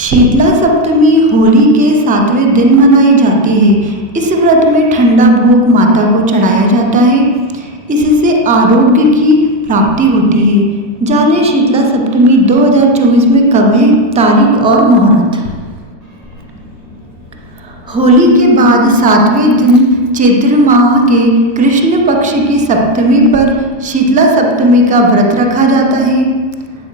शीतला सप्तमी होली के 7वें दिन मनाई जाती है। इस व्रत में ठंडा भोग माता को चढ़ाया जाता है। इससे आरोग्य की प्राप्ति होती है। जाने शीतला सप्तमी 2024 में कब है, तारीख और मुहूर्त। होली के बाद 7वें दिन चैत्र माह के कृष्ण पक्ष की सप्तमी पर शीतला सप्तमी का व्रत रखा जाता है।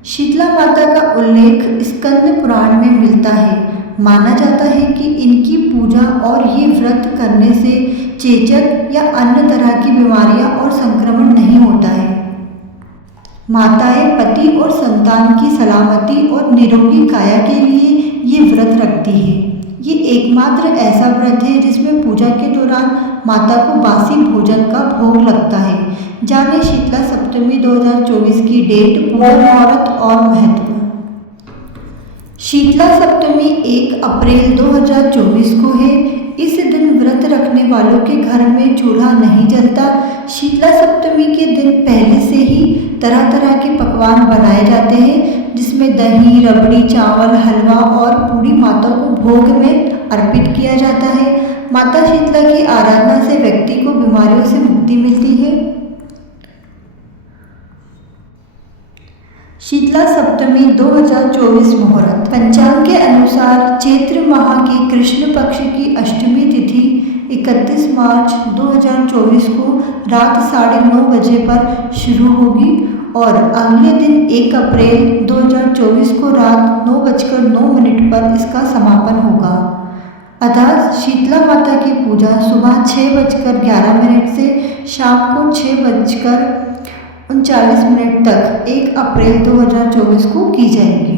शीतला माता का उल्लेख स्कंद पुराण में मिलता है। माना जाता है कि इनकी पूजा और ये व्रत करने से चेचक या अन्य तरह की बीमारियां और संक्रमण नहीं होता है। माताएं पति और संतान की सलामती और निरोगी काया के लिए ये व्रत रखती है। ये एकमात्र ऐसा व्रत है जिसमें पूजा के दौरान माता को बासी भोजन का भोग लगता है। जाने शीतला सप्तमी 2024 की डेट, मुहूर्त और महत्व। शीतला सप्तमी 1 अप्रैल 2024 को है। इस दिन व्रत रखने वालों के घर में चूल्हा नहीं जलता। शीतला सप्तमी के दिन पहले से ही तरह तरह के पकवान बनाए जाते हैं, जिसमें दही, रबड़ी, चावल, हलवा और पूड़ी माता को भोग में अर्पित किया जाता है। माता शीतला की आराधना से व्यक्ति को बीमारियों से मुक्ति मिलती है। शीतला सप्तमी 2024 मुहूर्त। पंचांग के अनुसार चैत्र माह की कृष्ण पक्ष की अष्टमी तिथि 31 मार्च 2024 को रात 9:30 बजे पर शुरू होगी और अगले दिन 1 अप्रैल 2024 को रात 9:09 पर इसका समापन होगा। अर्थात शीतला माता की पूजा सुबह 6:11 से शाम को 6:39 तक 1 अप्रैल 2024 को की जाएगी।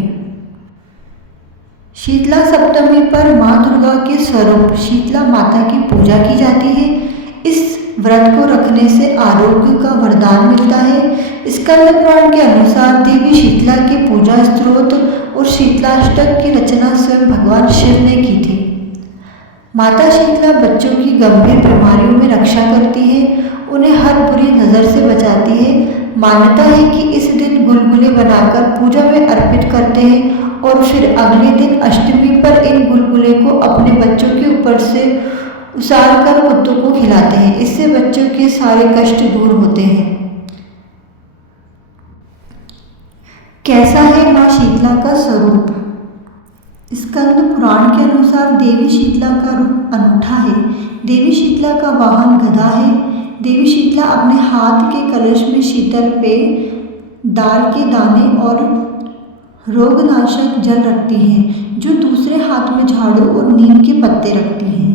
शीतला सप्तमी पर माँ दुर्गा के स्वरूप शीतला माता की पूजा की जाती है। इस व्रत को रखने से आरोग्य का वरदान मिलता है। स्कंद पुराण के अनुसार देवी शीतला की पूजा स्तोत्र और शीतलाष्टक की रचना स्वयं भगवान शिव ने की थी। माता शीतला बच्चों की गंभीर बीमारियों में रक्षा करती है, उन्हें हर बुरी नज़र से बचाती है। मान्यता है कि इस दिन गुलगुले बनाकर पूजा में अर्पित करते हैं और फिर अगले दिन अष्टमी पर इन गुलगुले को अपने बच्चों के ऊपर से उसार कर कुत्तों को खिलाते हैं। इससे बच्चों के सारे कष्ट दूर होते हैं। कैसा है माँ शीतला का स्वरूप? स्कंद पुराण के अनुसार देवी शीतला का रूप अनूठा है। देवी शीतला का वाहन गदा है। देवी शीतला अपने हाथ के कलश में शीतल पेय, दाल के दाने और रोगनाशक जल रखती हैं, जो दूसरे हाथ में झाड़ू और नीम के पत्ते रखती हैं।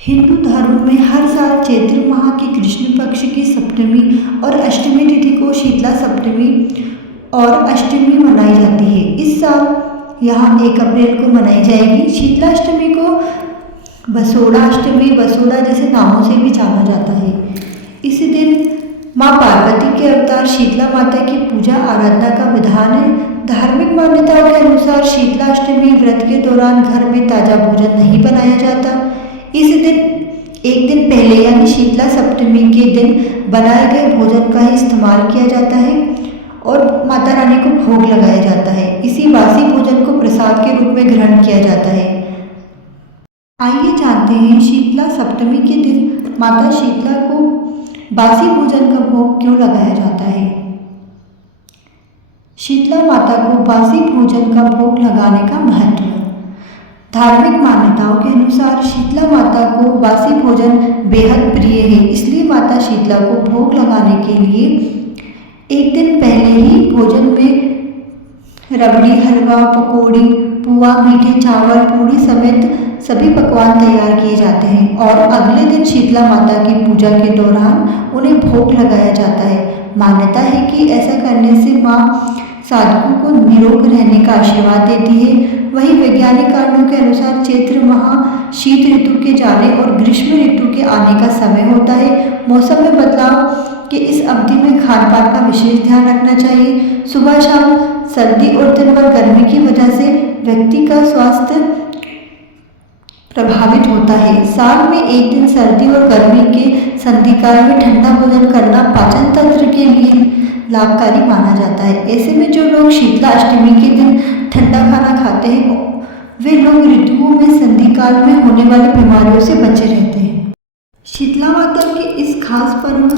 हिंदू धर्म में हर साल चैत्र माह की कृष्ण पक्ष की सप्तमी और अष्टमी तिथि को शीतला सप्तमी और अष्टमी मनाई जाती है। इस साल यहाँ 1 अप्रैल को मनाई जाएगी। शीतला अष्टमी को बसोड़ा अष्टमी, बसोड़ा जैसे नामों से भी जाना जाता है। इस दिन माँ पार्वती के अवतार शीतला माता की पूजा आराधना का विधान है। धार्मिक मान्यताओं के अनुसार शीतला अष्टमी व्रत के दौरान घर में ताज़ा भोजन नहीं बनाया जाता। इस दिन एक दिन पहले यानी शीतला सप्तमी के दिन बनाए गए भोजन का ही इस्तेमाल किया जाता है और माता रानी को भोग लगाया जाता है। इसी बासी भोजन को प्रसाद के रूप में ग्रहण किया जाता है। आइए जानते हैं शीतला सप्तमी के दिन माता शीतला को बासी भोजन का भोग क्यों लगाया जाता है। शीतला माता को बासी भोजन का भोग लगाने का महत्व। धार्मिक मान्यताओं के अनुसार शीतला माता को बासी भोजन बेहद प्रिय है, इसलिए माता शीतला को भोग लगाने के लिए एक दिन पहले ही भोजन में रबड़ी, हलवा, पकौड़ी, पुआ, मीठे चावल, पूड़ी समेत सभी पकवान तैयार किए जाते हैं और अगले दिन शीतला माता की पूजा के दौरान उन्हें भोग लगाया जाता है। मान्यता है कि ऐसा करने से माँ साधकों को निरोग रहने का आशीर्वाद देती है। वहीं वैज्ञानिक कारणों के अनुसार चैत्र माह शीत ऋतु के जाने और ग्रीष्म ऋतु के आने का समय होता है। मौसम में बदलाव के इस अवधि में खान पान का विशेष ध्यान रखना चाहिए। सुबह शाम सर्दी और दिन भर गर्मी की वजह से व्यक्ति का स्वास्थ्य प्रभावित होता है। साल में एक दिन सर्दी और गर्मी के संधिकाल में ठंडा भोजन करना पाचन तंत्र के लिए लाभकारी माना जाता है। ऐसे में जो लोग शीतला अष्टमी के दिन ठंडा खाना खाते पाते हैं वे लोग ऋतुओं में संधिकाल में होने वाली बीमारियों से बचे रहते हैं। शीतला माता के इस खास पर्व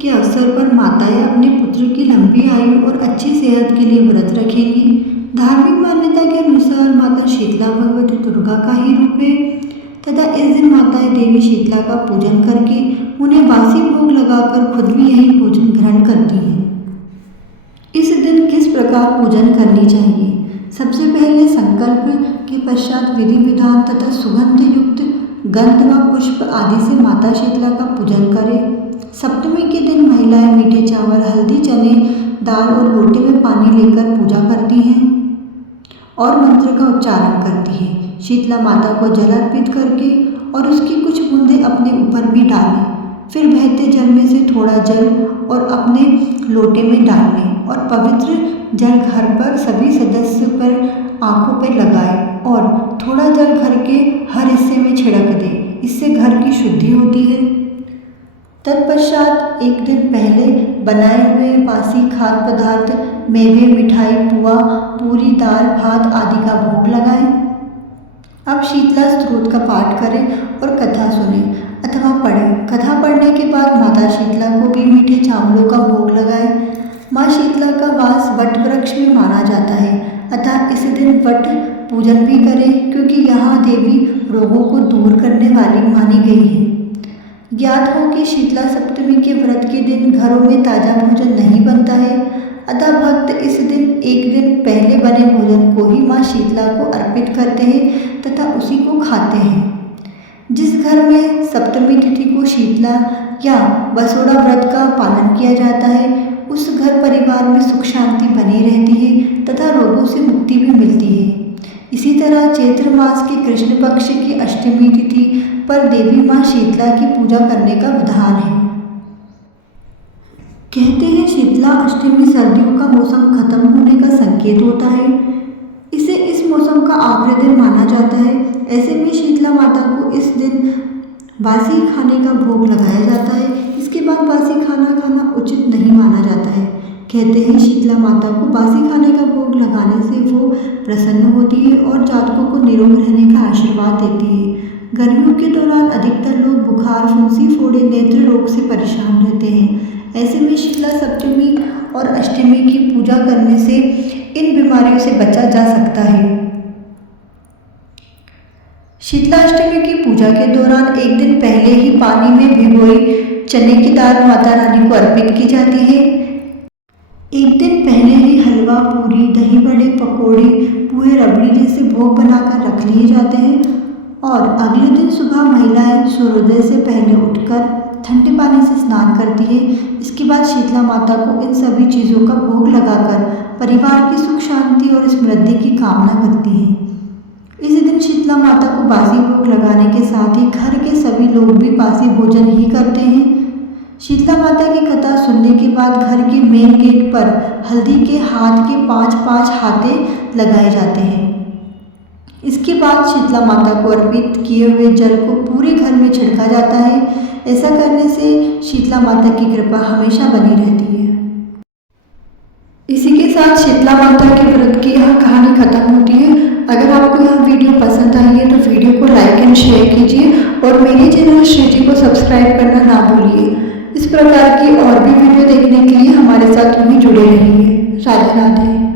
के अवसर पर माताएं अपने पुत्र की लंबी आयु और अच्छी सेहत के लिए व्रत रखेंगी। धार्मिक मान्यता के अनुसार माता शीतला भगवती दुर्गा का ही रूप है तथा इस दिन माताएं देवी शीतला का पूजन करके उन्हें बासी भोग लगाकर खुद भी यही भोजन ग्रहण करती हैं। इस दिन किस प्रकार पूजन करनी चाहिए? सबसे पहले संकल्प के पश्चात विधि विधान तथा सुगंध युक्त गंध व पुष्प आदि से माता शीतला का पूजन करें। सप्तमी के दिन महिलाएं मीठे चावल, हल्दी, चने, दाल और लोटे में पानी लेकर पूजा करती हैं और मंत्र का उच्चारण करती हैं। शीतला माता को जल अर्पित करके और उसकी कुछ बूंदें अपने ऊपर भी डालें। फिर बहते जल में से थोड़ा जल और अपने लोटे में डाल लें और पवित्र जल घर पर सभी सदस्य पर आंखों पर लगाएं और थोड़ा जल घर के हर हिस्से में छिड़क दें। इससे घर की शुद्धि होती है। तत्पश्चात एक दिन पहले बनाए हुए बासी खाद्य पदार्थ, मेवे, मिठाई, पुआ, पूरी, दाल, भात आदि का भोग लगाएं। अब शीतला स्तोत्र का पाठ करें और कथा सुनें अथवा पढ़ें। कथा पढ़ने के बाद माता शीतला को भी मीठे चावलों का भोग लगाएं। माँ शीतला का वास वट वृक्ष में माना जाता है अतः इस दिन वट पूजन भी करें क्योंकि यहाँ देवी रोगों को दूर करने वाली मानी गई है। ज्ञात हो कि शीतला सप्तमी के व्रत के दिन घरों में ताज़ा भोजन नहीं बनता है अतः भक्त इस दिन एक दिन पहले बने भोजन को ही माँ शीतला को अर्पित करते हैं तथा उसी को खाते हैं। जिस घर में सप्तमी तिथि को शीतला या बसोड़ा व्रत का पालन किया जाता है उस घर परिवार में सुख शांति बनी रहती है तथा रोगों से मुक्ति भी मिलती है। इसी तरह चैत्र मास के कृष्ण पक्ष की अष्टमी तिथि पर देवी माँ शीतला की पूजा करने का विधान है। कहते हैं शीतला अष्टमी सर्दियों का मौसम खत्म होने का संकेत होता है। इसे इस मौसम का आखिरी दिन माना जाता है। ऐसे में शीतला माता को इस दिन बासी खाने का भोग लगाया जाता है। इसके बाद बासी खाना खाना उचित नहीं माना जाता है। कहते हैं शीतला माता को बासी खाने का भोग लगाने से वो प्रसन्न होती है और जातकों को निरोग रहने का आशीर्वाद देती है। गर्मियों के दौरान अधिकतर लोग बुखार, फुंसी, फोड़े, नेत्र रोग से परेशान रहते हैं। ऐसे में शीतला सप्तमी और अष्टमी की पूजा करने से इन बीमारियों से बचा जा सकता है। शीतला अष्टमी की पूजा के दौरान एक दिन पहले ही पानी में भिगोई चने की दाल माता रानी को अर्पित की जाती है। एक दिन पहले ही हलवा, पूरी, दही बड़े, पकौड़ी, पुए, रबड़ी जैसे भोग बनाकर रख लिए जाते हैं और अगले दिन सुबह महिलाएं सूर्योदय से पहले उठकर ठंडे पानी से स्नान करती है। इसके बाद शीतला माता को इन सभी चीज़ों का भोग लगाकर परिवार की सुख शांति और समृद्धि की कामना करती है। इस दिन शीतला माता को बासी भोग लगाने के साथ ही घर के सभी लोग भी बासी भोजन ही करते हैं। शीतला माता की कथा सुनने के बाद घर के मेन गेट पर हल्दी के हाथ के 5-5 हाथे लगाए जाते हैं। इसके बाद शीतला माता को अर्पित किए हुए जल को पूरे घर में छिड़का जाता है। ऐसा करने से शीतला माता की कृपा हमेशा बनी रहती है। इसी के साथ शीतला माता के व्रत की यह कहानी खत्म होती है। अगर आपको यह वीडियो पसंद आई है तो वीडियो को लाइक एंड शेयर कीजिए और मेरे चैनल श्रीजी को सब्सक्राइब करना ना भूलिए। इस प्रकार की और भी वीडियो देखने के लिए हमारे साथ यूं ही जुड़े रहिए। राधे राधे।